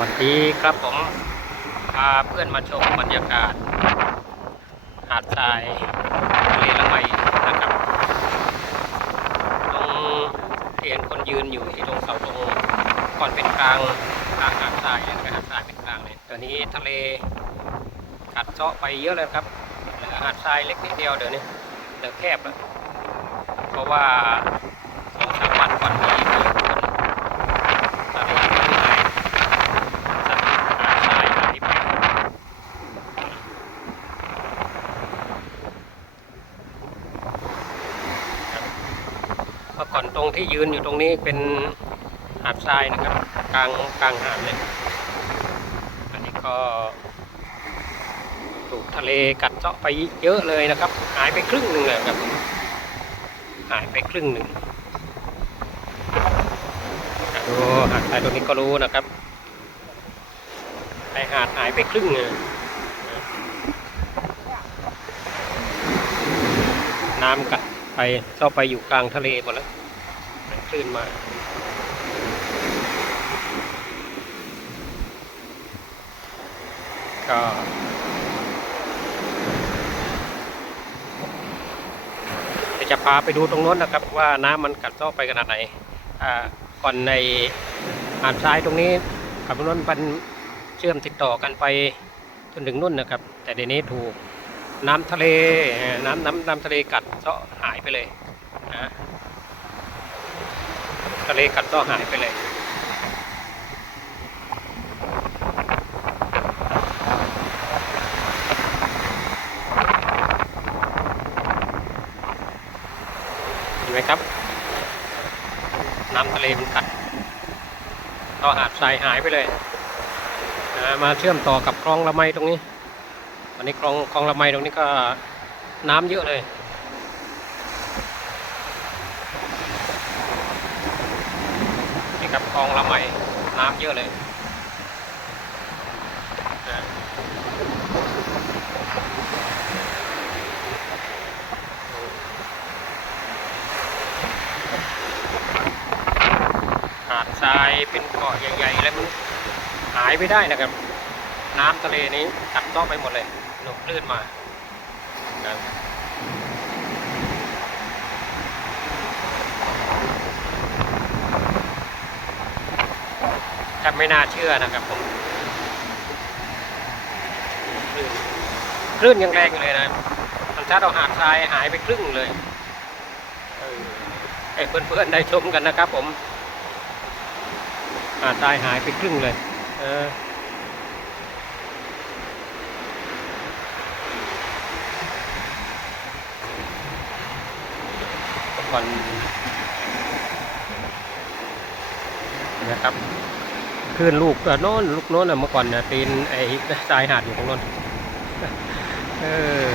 วัสดีครับผมพาเพื่อนมาชมบรรยากาศ หาดทรายทะเลละไมนะครับตรงเห็นคนยืนอยู่ที่ตรงเสาตรงก่อนเป็นกลางกลางหาดทรายเลยนะหาดทรายเป็นกลางเลยตอนนี้ทะเลกัดเซาะไปเยอะเลยครับเหลือหาดทรายเล็กนิดเดียวเดี๋ยวนี้เหลือแคบแล้วเพราะว่าสองสามวันก่อนมีพายุฝน ทะเลไม่ไหลสัตว์หาดทรายหายไปครับเมื่อก่อนตรงที่ยืนอยู่ตรงนี้เป็นหาดทรายนะครับกลางกลางหาดเลยอันนี้ก็ถูกทะเลกัดเซาะไปเยอะเลยนะครับ หายไปครึ่งหนึ่งเลยครับ หายไปครึ่งหนึ่งดูหาดทรายตรงนี้ก็รู้นะครับไอหาดหายไปครึ่งเลยน้ำกัด ไปเข้าไปอยู่กลางทะเลหมดแล้วคลื่นมาก็จะพาไปดูตรงโน้นนะครับ ว่าน้ำมันกัดเซ้อไปขนาดไหนอ่าก่อนในหาดทรายตรงนี้กับนั้นมันเชื่อมติดต่อกันไปจนถึงนู่นนะครับ แต่เดี๋ยวนี้ถูก น้ำทะเลน้ำน้ำน้ำทะเลกัดเซาะหายไปเลยนะทะเลกัดเซาะหายไปเลยเห็นไหมครับ น้ำทะเลมันกัดต่อหาดทรายหายไปเลยนะมาเชื่อมต่อกับคลองละไมตรงนี้ อนนี้คลองคลองละไมตรงนี้ก็น้ำเยอะเลยนี่ครับคลองละไมน้ำเยอะเลยหาดทรายเป็นเกาะใหญ่ๆแล้วมันหายไปได้นะครับ น้ำทะเลนี้กัดเซาะไปหมดเลยหนุคลื่นมานะแทบไม่น่าเชื่อนะครับผมคลื่นยังแรงอยู่เลยนะมันชัดเอาหาดทรายหายไปครึ่งเลยเออเพื่อนๆได้ชมกันนะครับผมหาดทรายหายไปครึ่งเลย เออ ก่อนนะครับคลื่นลูกโน่นลูกโน้นน่ะเมื่อก่อนเนี่ยตีนไอ้ทรายหาดอยู่ตรงนนเออ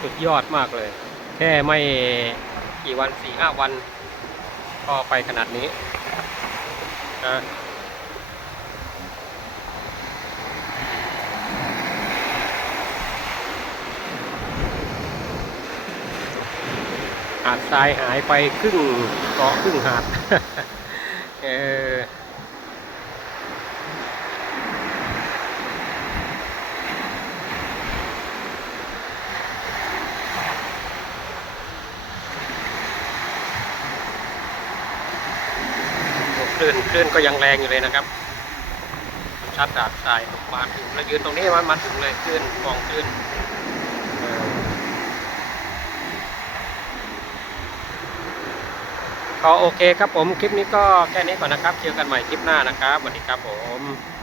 สุดยอดมากเลย แค่ไม่กี่วันสี่ห้าวัน ก็ไปขนาดนี้นะาดทรายหายไปครึ่งเกาะครึ่งหาดเออคลื่นคลื่นก็ยังแรงอยู่เลยนะครับ ชัดดาดทรายมาถึงแล้วยืนตรงนี้มันมาถึงเลยคลื่นกองคลื่นเออ ก็โอเคครับผมคลิปนี้ก็แค่นี้ก่อนนะครับเจอกันใหม่คลิปหน้านะครับสวัสดีครับผม